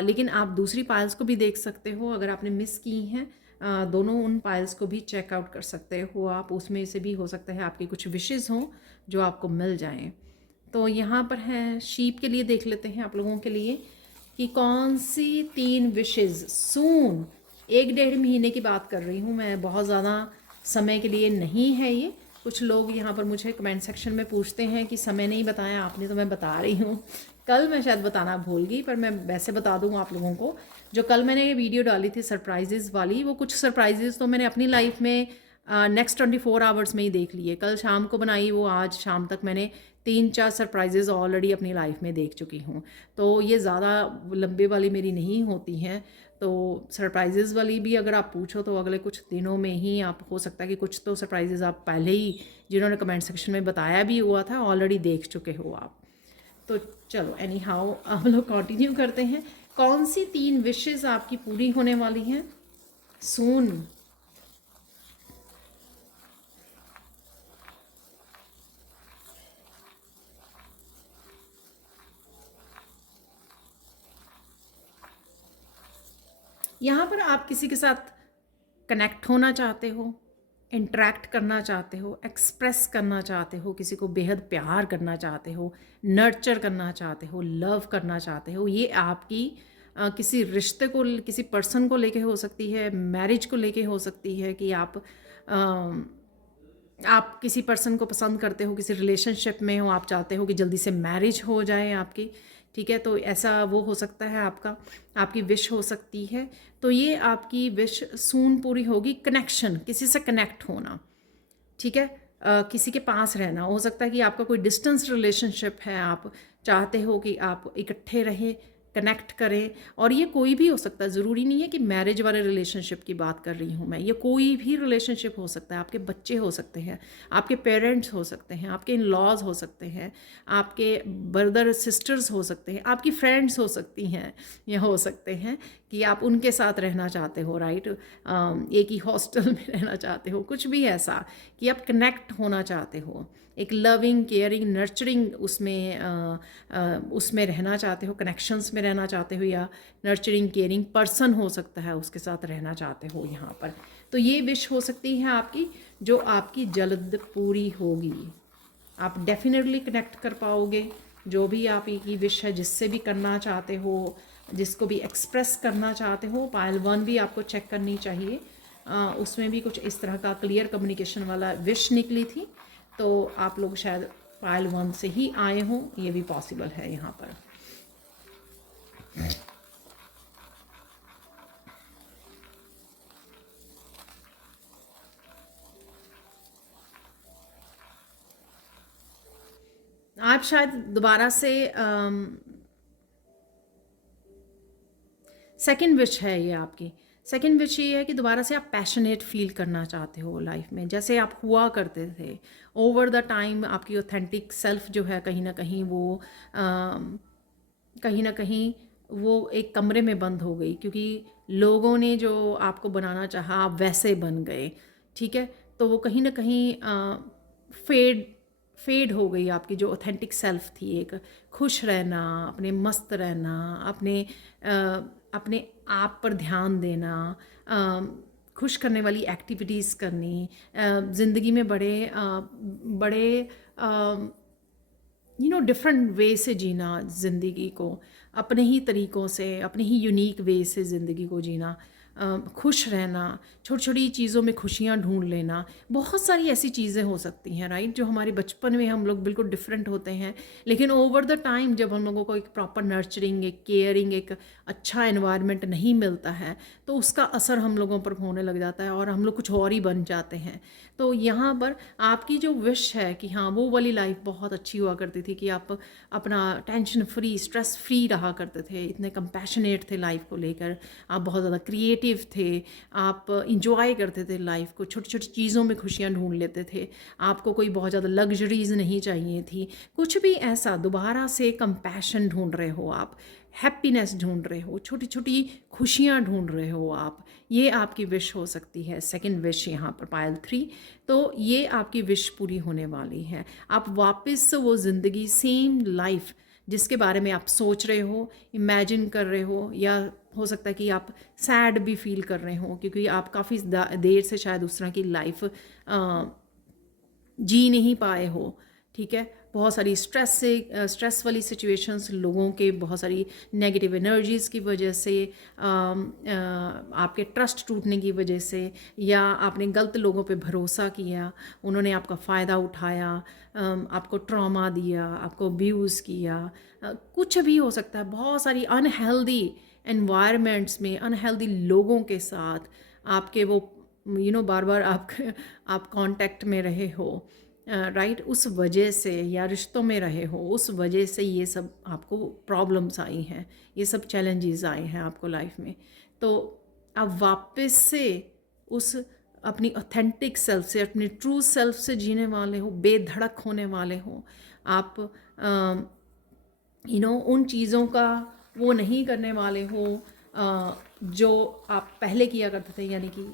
लेकिन आप दूसरी पायल्स को भी देख सकते हो अगर आपने मिस की हैं। दोनों उन पायल्स को भी चेकआउट कर सकते हो आप, उसमें से भी हो सकता है आपकी कुछ विशेस हों जो आपको मिल जाएं। तो यहाँ पर है शीप के लिए, देख लेते हैं आप लोगों के लिए कि कौन सी 3 विशेस सून, 1-1.5 महीने की बात कर रही हूँ मैं, बहुत ज़्यादा समय के लिए नहीं है ये। कुछ लोग यहाँ पर मुझे कमेंट सेक्शन में पूछते हैं कि समय नहीं बताया आपने, तो मैं बता रही हूँ। कल मैं शायद बताना भूल गई, पर मैं वैसे बता दूँ आप लोगों को। जो कल मैंने ये वीडियो डाली थी सरप्राइजेज़ वाली, वो कुछ सरप्राइजेज़ तो मैंने अपनी लाइफ में नेक्स्ट 24 आवर्स में ही देख लिए। कल शाम को बनाई वो, आज शाम तक मैंने 3-4 सरप्राइजेज़ ऑलरेडी अपनी लाइफ में देख चुकी हूँ। तो ये ज़्यादा लंबे वाली मेरी नहीं होती हैं। तो सरप्राइजेज़ वाली भी अगर आप पूछो तो अगले कुछ दिनों में ही आप, हो सकता है कि कुछ तो सरप्राइजेज़ आप पहले ही, जिन्होंने कमेंट सेक्शन में बताया भी हुआ था, ऑलरेडी देख चुके हो आप। तो चलो एनी हाउ हम लोग कंटिन्यू करते हैं। कौन सी 3 विशेस आपकी पूरी होने वाली हैं सून? यहाँ पर आप किसी के साथ कनेक्ट होना चाहते हो, इंटरेक्ट करना चाहते हो, एक्सप्रेस करना चाहते हो, किसी को बेहद प्यार करना चाहते हो, नर्चर करना चाहते हो, लव करना चाहते हो। ये आपकी किसी रिश्ते को, किसी पर्सन को लेके हो सकती है, मैरिज को लेके हो सकती है कि आप किसी पर्सन को पसंद करते हो, किसी रिलेशनशिप में हो, आप चाहते हो कि जल्दी से मैरिज हो जाए आपकी, ठीक है। तो ऐसा वो हो सकता है, आपकी विश हो सकती है। तो ये आपकी विश सून पूरी होगी। कनेक्शन, किसी से कनेक्ट होना, ठीक है। किसी के पास रहना, हो सकता है कि आपका कोई डिस्टेंस रिलेशनशिप है, आप चाहते हो कि आप इकट्ठे रहें, कनेक्ट करें। और ये कोई भी हो सकता है, ज़रूरी नहीं है कि मैरिज वाले रिलेशनशिप की बात कर रही हूँ मैं। ये कोई भी रिलेशनशिप हो सकता है। आपके बच्चे हो सकते हैं, आपके पेरेंट्स हो सकते हैं, आपके इन लॉज हो सकते हैं, आपके ब्रदर सिस्टर्स हो सकते हैं, आपकी फ्रेंड्स हो सकती हैं, ये हो सकते हैं कि आप उनके साथ रहना चाहते हो, राइट। एक ही हॉस्टल में रहना चाहते हो, कुछ भी ऐसा कि आप कनेक्ट होना चाहते हो, एक लविंग, केयरिंग, नर्चरिंग उसमें रहना चाहते हो, कनेक्शंस में रहना चाहते हो, या नर्चरिंग केयरिंग पर्सन हो सकता है, उसके साथ रहना चाहते हो यहाँ पर। तो ये विश हो सकती है आपकी, जो आपकी जल्द पूरी होगी। आप डेफिनेटली कनेक्ट कर पाओगे। जो भी आप की विश है, जिससे भी करना चाहते हो, जिसको भी एक्सप्रेस करना चाहते हो, पायल 1 भी आपको चेक करनी चाहिए। उसमें भी कुछ इस तरह का क्लियर कम्युनिकेशन वाला विश निकली थी। तो आप लोग शायद पायल 1 से ही आए हों, ये भी पॉसिबल है यहाँ पर। आप शायद दोबारा से सेकंड विश है ये आपकी। सेकंड विश ये है कि दोबारा से आप पैशनेट फील करना चाहते हो लाइफ में, जैसे आप हुआ करते थे ओवर द टाइम। आपकी ऑथेंटिक सेल्फ जो है, कहीं ना कहीं वो एक कमरे में बंद हो गई, क्योंकि लोगों ने जो आपको बनाना चाहा, आप वैसे बन गए, ठीक है। तो वो कहीं ना कहीं फेड हो गई आपकी जो ऑथेंटिक सेल्फ थी। एक खुश रहना, अपने मस्त रहना, अपने आप पर ध्यान देना, खुश करने वाली एक्टिविटीज़ करनी, ज़िंदगी में बड़े डिफरेंट वे से जीना ज़िंदगी को, अपने ही तरीक़ों से, अपने ही यूनिक वे से ज़िंदगी को जीना, खुश रहना, छोटी छोटी चीज़ों में खुशियाँ ढूंढ लेना। बहुत सारी ऐसी चीज़ें हो सकती हैं, राइट, जो हमारे बचपन में हम लोग बिल्कुल डिफरेंट होते हैं, लेकिन ओवर द टाइम जब हम लोगों को एक प्रॉपर नर्चरिंग, एक केयरिंग, एक अच्छा एनवायरनमेंट नहीं मिलता है, तो उसका असर हम लोगों पर होने लग जाता है और हम लोग कुछ और ही बन जाते हैं। तो यहाँ पर आपकी जो विश है कि हाँ, वो वाली लाइफ बहुत अच्छी हुआ करती थी, कि आप अपना टेंशन फ्री, स्ट्रेस फ्री रहा करते थे, इतने कंपैशनेट थे लाइफ को लेकर, आप बहुत ज़्यादा क्रिएटिव थे, आप इंजॉय करते थे लाइफ को, छोटी छोटी चीज़ों में खुशियाँ ढूंढ लेते थे, आपको कोई बहुत ज़्यादा लग्जरीज नहीं चाहिए थी, कुछ भी ऐसा। दोबारा से कंपैशन ढूंढ रहे हो आप, हैप्पीनेस ढूंढ रहे हो, छोटी छोटी खुशियाँ ढूंढ रहे हो आप। ये आपकी विश हो सकती है, सेकंड विश यहाँ पर पायल 3। तो ये आपकी विश पूरी होने वाली है। आप वापस वो ज़िंदगी, सेम लाइफ जिसके बारे में आप सोच रहे हो, इमेजिन कर रहे हो, या हो सकता है कि आप सैड भी फील कर रहे हो, क्योंकि आप काफ़ी देर से शायद उस तरह की लाइफ जी नहीं पाए हो, ठीक है। बहुत सारी स्ट्रेस वाली सिचुएशंस, लोगों के बहुत सारी नेगेटिव एनर्जीज़ की वजह से, आपके ट्रस्ट टूटने की वजह से, या आपने गलत लोगों पे भरोसा किया, उन्होंने आपका फ़ायदा उठाया, आपको ट्रॉमा दिया, आपको अब्यूज़ किया, कुछ भी हो सकता है। बहुत सारी अनहेल्दी एनवायरनमेंट्स में अनहेल्दी लोगों के साथ आपके वो बार बार आप कांटेक्ट में रहे हो, राइट, उस वजह से, या रिश्तों में रहे हो, उस वजह से ये सब आपको प्रॉब्लम्स आई हैं, ये सब चैलेंजेस आए हैं आपको लाइफ में। तो आप वापस से उस अपनी ऑथेंटिक सेल्फ से, अपनी ट्रू सेल्फ से जीने वाले हो, बेधड़क होने वाले हो आप। उन चीज़ों का वो नहीं करने वाले हो जो आप पहले किया करते थे, यानी कि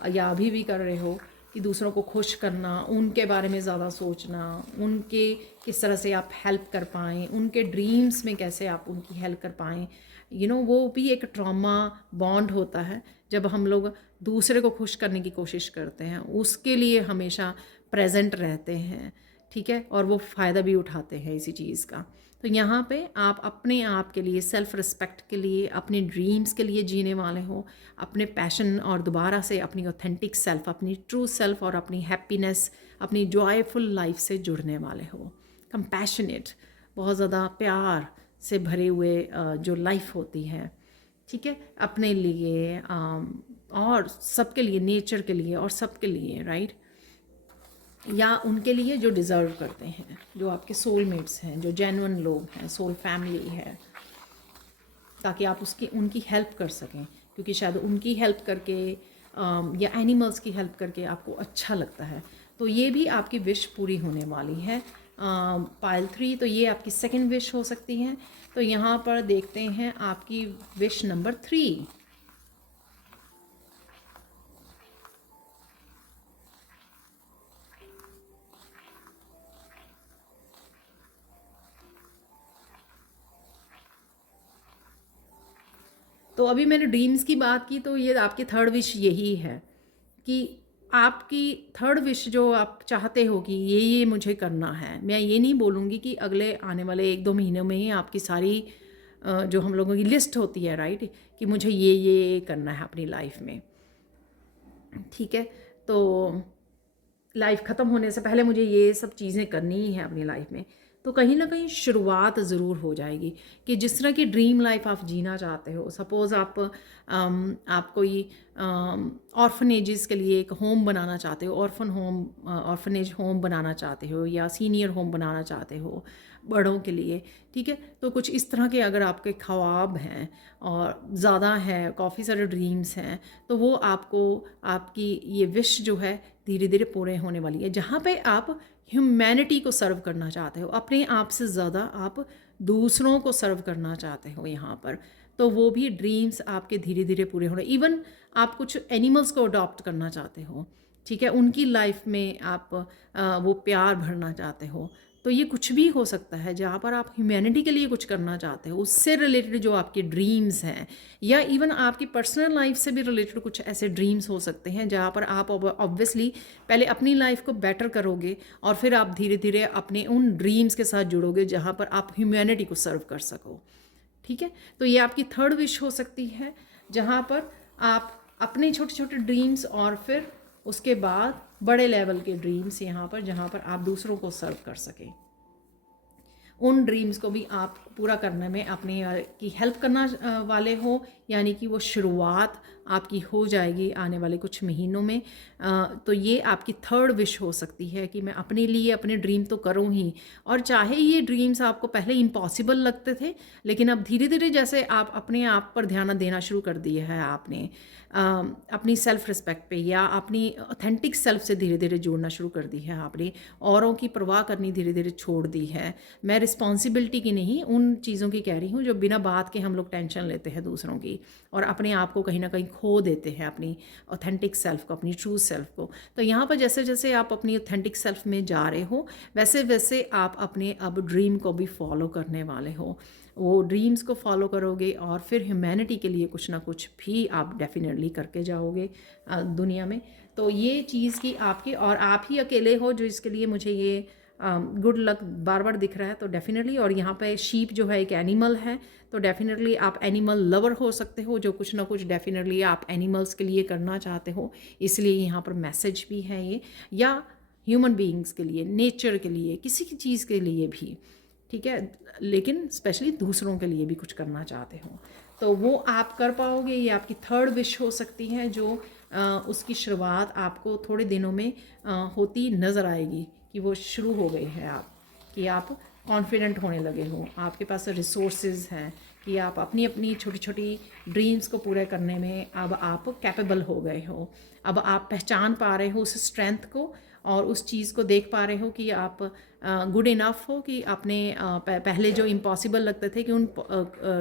या अभी भी कर रहे हो, कि दूसरों को खुश करना, उनके बारे में ज़्यादा सोचना, उनके किस तरह से आप हेल्प कर पाएँ, उनके ड्रीम्स में कैसे आप उनकी हेल्प कर पाएँ। वो भी एक ट्रॉमा बॉन्ड होता है जब हम लोग दूसरे को खुश करने की कोशिश करते हैं, उसके लिए हमेशा प्रेजेंट रहते हैं, ठीक है, और वो फ़ायदा भी उठाते हैं इसी चीज़ का। तो यहाँ पे आप अपने आप के लिए, सेल्फ़ रिस्पेक्ट के लिए, अपने ड्रीम्स के लिए जीने वाले हो, अपने पैशन और दोबारा से अपनी ऑथेंटिक सेल्फ़, अपनी ट्रू सेल्फ़ और अपनी हैप्पीनेस, अपनी जॉयफुल लाइफ से जुड़ने वाले हो। कंपैशनेट, बहुत ज़्यादा प्यार से भरे हुए जो लाइफ होती है, ठीक है, अपने लिए और सबके लिए, नेचर के लिए और सबके लिए, राइट, या उनके लिए जो डिज़र्व करते हैं, जो आपके सोलमेट्स हैं, जो जेन्युइन लोग हैं, सोल फैमिली है, ताकि आप उनकी हेल्प कर सकें, क्योंकि शायद उनकी हेल्प करके या एनिमल्स की हेल्प करके आपको अच्छा लगता है। तो ये भी आपकी विश पूरी होने वाली है। पाइल 3, तो ये आपकी सेकंड विश हो सकती है। तो यहाँ पर देखते हैं आपकी विश नंबर 3। तो अभी मैंने ड्रीम्स की बात की, तो ये आपकी थर्ड विश यही है कि आपकी थर्ड विश जो आप चाहते हो कि ये मुझे करना है। मैं ये नहीं बोलूँगी कि अगले आने वाले 1-2 महीनों में ही आपकी सारी जो हम लोगों की लिस्ट होती है, राइट, कि मुझे ये करना है अपनी लाइफ में, ठीक है। तो लाइफ ख़त्म होने से पहले मुझे ये सब चीज़ें करनी ही है अपनी लाइफ में। तो कहीं ना कहीं शुरुआत ज़रूर हो जाएगी कि जिस तरह की ड्रीम लाइफ आप जीना चाहते हो। सपोज़ आप कोई ऑर्फनेजेस के लिए एक होम बनाना चाहते हो, ऑर्फनेज होम बनाना चाहते हो, या सीनियर होम बनाना चाहते हो बड़ों के लिए, ठीक है। तो कुछ इस तरह के अगर आपके ख्वाब हैं और ज़्यादा है, काफ़ी सारे ड्रीम्स हैं, तो वो आपको, आपकी ये विश जो है धीरे धीरे पूरे होने वाली है। जहाँ पे आप ह्यूमैनिटी को सर्व करना चाहते हो, अपने आप से ज़्यादा आप दूसरों को सर्व करना चाहते हो यहाँ पर, तो वो भी ड्रीम्स आपके धीरे धीरे पूरे हो रहे। इवन आप कुछ एनिमल्स को अडॉप्ट करना चाहते हो, ठीक है, उनकी लाइफ में आप वो प्यार भरना चाहते हो। तो ये कुछ भी हो सकता है जहाँ पर आप ह्यूमैनिटी के लिए कुछ करना चाहते हो, उससे रिलेटेड जो आपके ड्रीम्स हैं, या इवन आपकी पर्सनल लाइफ से भी रिलेटेड कुछ ऐसे ड्रीम्स हो सकते हैं जहाँ पर आप ऑब्वियसली पहले अपनी लाइफ को बेटर करोगे और फिर आप धीरे धीरे अपने उन ड्रीम्स के साथ जुड़ोगे जहाँ पर आप ह्यूमैनिटी को सर्व कर सको, ठीक है। तो ये आपकी थर्ड विश हो सकती है, जहाँ पर आप अपने छोटे छोटे ड्रीम्स और फिर उसके बाद बड़े लेवल के ड्रीम्स यहाँ पर, जहाँ पर आप दूसरों को सर्व कर सकें। उन ड्रीम्स को भी आप पूरा करने में अपने की हेल्प करना वाले हो, यानी कि वो शुरुआत आपकी हो जाएगी आने वाले कुछ महीनों में। तो ये आपकी थर्ड विश हो सकती है कि मैं अपने लिए अपने ड्रीम तो करूँ ही, और चाहे ये ड्रीम्स आपको पहले इम्पॉसिबल लगते थे, लेकिन अब धीरे धीरे जैसे आप अपने आप पर ध्यान देना शुरू कर दिया है आपने, अपनी सेल्फ रिस्पेक्ट पे या अपनी ऑथेंटिक सेल्फ से धीरे धीरे जोड़ना शुरू कर दी है आपने, औरों की परवाह करनी धीरे धीरे छोड़ दी है। मैं रिस्पॉन्सिबिलिटी की नहीं, उन चीज़ों की कह रही हूँ जो बिना बात के हम लोग टेंशन लेते हैं दूसरों की, और अपने आप को कहीं ना कहीं खो देते हैं, अपनी ऑथेंटिक सेल्फ को, अपनी ट्रू सेल्फ को। तो यहाँ पर जैसे जैसे आप अपनी ऑथेंटिक सेल्फ में जा रहे हो, वैसे वैसे आप अपने अब ड्रीम को भी फॉलो करने वाले हो। वो ड्रीम्स को फॉलो करोगे और फिर ह्यूमैनिटी के लिए कुछ ना कुछ भी आप डेफिनेटली करके जाओगे दुनिया में। तो ये चीज़ की आपकी, और आप ही अकेले हो जो इसके लिए मुझे ये गुड लक बार बार दिख रहा है, तो डेफिनेटली। और यहाँ पे शीप जो है एक एनिमल है, तो डेफिनेटली आप एनिमल लवर हो सकते हो, जो कुछ ना कुछ डेफिनेटली आप एनिमल्स के लिए करना चाहते हो, इसलिए यहाँ पर मैसेज भी है ये। या ह्यूमन बीइंग्स के लिए, नेचर के लिए, किसी की चीज़ के लिए भी, ठीक है, लेकिन स्पेशली दूसरों के लिए भी कुछ करना चाहते हो तो वो आप कर पाओगे। ये आपकी थर्ड विश हो सकती है, जो उसकी शुरुआत आपको थोड़े दिनों में होती नज़र आएगी कि वो शुरू हो गई है। आप कि आप कॉन्फिडेंट होने लगे हो, आपके पास रिसोर्सेज हैं कि आप अपनी अपनी छोटी छोटी ड्रीम्स को पूरे करने में अब आप कैपेबल हो गए हो। अब आप पहचान पा रहे हो उस स्ट्रेंथ को और उस चीज़ को देख पा रहे हो कि आप गुड इनफ हो कि आपने पहले जो इम्पॉसिबल लगते थे कि उन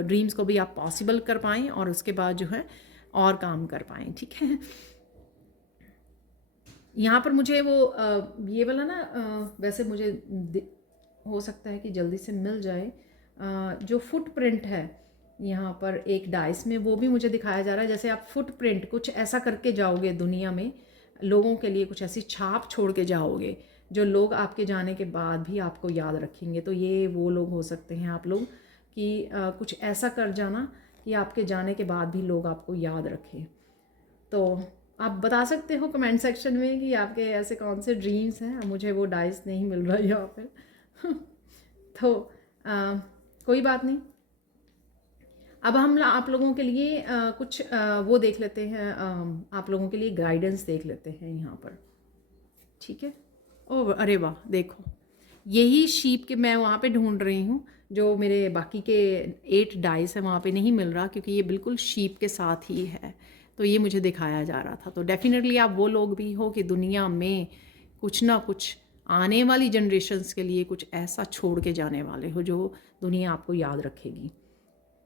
ड्रीम्स को भी आप पॉसिबल कर पाएँ और उसके बाद जो है और काम कर पाएँ, ठीक है। यहाँ पर मुझे वो ये वाला ना वैसे मुझे हो सकता है कि जल्दी से मिल जाए, जो फुटप्रिंट है यहाँ पर एक डाइस में, वो भी मुझे दिखाया जा रहा है। जैसे आप फुटप्रिंट कुछ ऐसा करके जाओगे दुनिया में, लोगों के लिए कुछ ऐसी छाप छोड़ के जाओगे जो लोग आपके जाने के बाद भी आपको याद रखेंगे। तो ये वो लोग हो सकते हैं आप लोग कि कुछ ऐसा कर जाना कि आपके जाने के बाद भी लोग आपको याद रखें। तो आप बता सकते हो कमेंट सेक्शन में कि आपके ऐसे कौन से ड्रीम्स हैं। मुझे वो डाइस नहीं मिल रहा यहाँ पर तो कोई बात नहीं। अब हम आप लोगों के लिए कुछ वो देख लेते हैं, आप लोगों के लिए गाइडेंस देख लेते हैं यहाँ पर, ठीक है। ओ अरे वाह, देखो यही शीप के मैं वहाँ पे ढूंढ रही हूँ, जो मेरे बाकी के 8 डाइस है वहाँ पे नहीं मिल रहा, क्योंकि ये बिल्कुल शीप के साथ ही है, तो ये मुझे दिखाया जा रहा था। तो डेफिनेटली आप वो लोग भी हो कि दुनिया में कुछ ना कुछ आने वाली जनरेशन्स के लिए कुछ ऐसा छोड़ के जाने वाले हो जो दुनिया आपको याद रखेगी,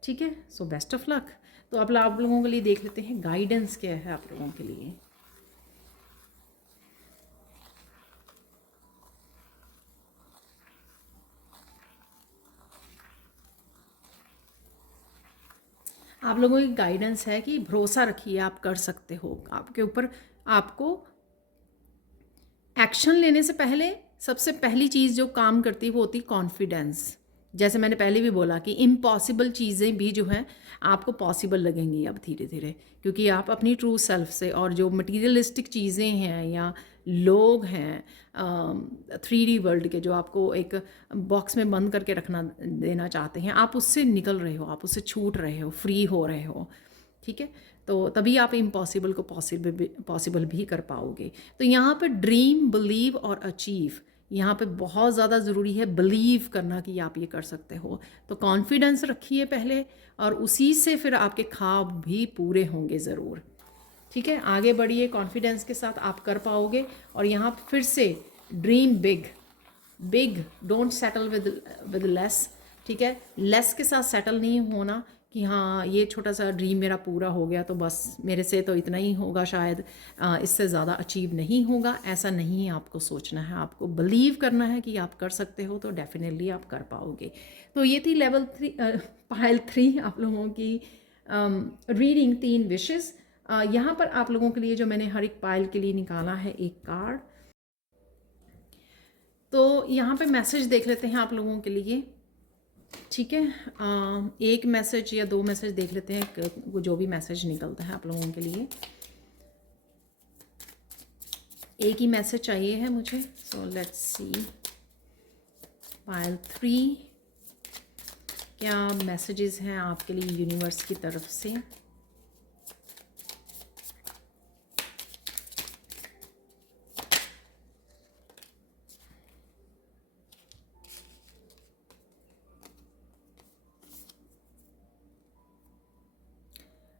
ठीक है। So best of luck. तो अब आप लोगों के लिए देख लेते हैं गाइडेंस क्या है आप लोगों के लिए। आप लोगों की गाइडेंस है कि भरोसा रखिए, आप कर सकते हो। आपके ऊपर आपको एक्शन लेने से पहले सबसे पहली चीज़ जो काम करती है वो होती है कॉन्फिडेंस। जैसे मैंने पहले भी बोला कि इम्पॉसिबल चीज़ें भी जो हैं आपको पॉसिबल लगेंगी अब धीरे धीरे, क्योंकि आप अपनी ट्रू सेल्फ से, और जो मटीरियलिस्टिक चीज़ें हैं या लोग हैं 3D वर्ल्ड के जो आपको एक बॉक्स में बंद करके रखना देना चाहते हैं, आप उससे निकल रहे हो, आप उससे छूट रहे हो, फ्री हो रहे हो, ठीक है। तो तभी आप इम्पॉसिबल को पॉसिबल भी कर पाओगे। तो यहाँ पर ड्रीम, बिलीव और अचीव यहाँ पे बहुत ज़्यादा ज़रूरी है, बिलीव करना कि आप ये कर सकते हो। तो कॉन्फिडेंस रखिए पहले, और उसी से फिर आपके ख्वाब भी पूरे होंगे ज़रूर, ठीक है। आगे बढ़िए, कॉन्फिडेंस के साथ आप कर पाओगे। और यहाँ फिर से dream big, big, don't settle with less, ठीक है। लेस के साथ सेटल नहीं होना कि हाँ ये छोटा सा ड्रीम मेरा पूरा हो गया तो बस मेरे से तो इतना ही होगा, शायद इससे ज़्यादा अचीव नहीं होगा, ऐसा नहीं आपको सोचना है। आपको बिलीव करना है कि आप कर सकते हो, तो डेफिनेटली आप कर पाओगे। तो ये थी लेवल 3 पाइल 3 आप लोगों की रीडिंग, 3 विशेस। यहाँ पर आप लोगों के लिए जो मैंने हर एक पाइल के लिए निकाला है एक कार्ड, तो यहाँ पे मैसेज देख लेते हैं आप लोगों के लिए, ठीक है। एक मैसेज या 2 मैसेज देख लेते हैं, जो भी मैसेज निकलता है आप लोगों के लिए। एक ही मैसेज चाहिए है मुझे, सो लेट्स सी पाइल 3 क्या मैसेजेस हैं आपके लिए यूनिवर्स की तरफ से।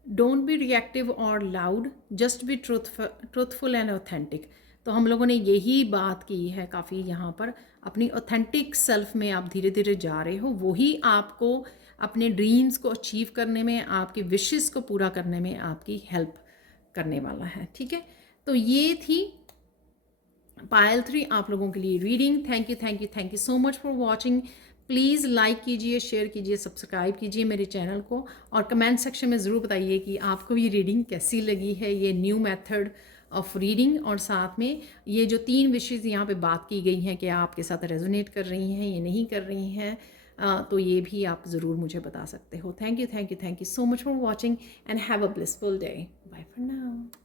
डोंट बी रिएक्टिव और loud, just be truthful and authentic. तो हम लोगों ने यही बात की है काफ़ी यहाँ पर, अपनी ऑथेंटिक सेल्फ में आप धीरे धीरे जा रहे हो, वही आपको अपने ड्रीम्स को अचीव करने में, आपके विशेस को पूरा करने में आपकी हेल्प करने वाला है, ठीक है। तो ये थी पायल 3 आप लोगों के लिए reading. Thank you so much for watching. Please like कीजिए, शेयर कीजिए, सब्सक्राइब कीजिए मेरे चैनल को, और कमेंट सेक्शन में ज़रूर बताइए कि आपको ये रीडिंग कैसी लगी है, ये न्यू मेथड ऑफ रीडिंग, और साथ में ये जो 3 विशेज़ यहाँ पे बात की गई हैं कि आपके साथ रेजोनेट कर रही हैं, ये नहीं कर रही हैं, तो ये भी आप ज़रूर मुझे बता सकते हो। Thank you so much for watching and have a blissful day. Bye for now.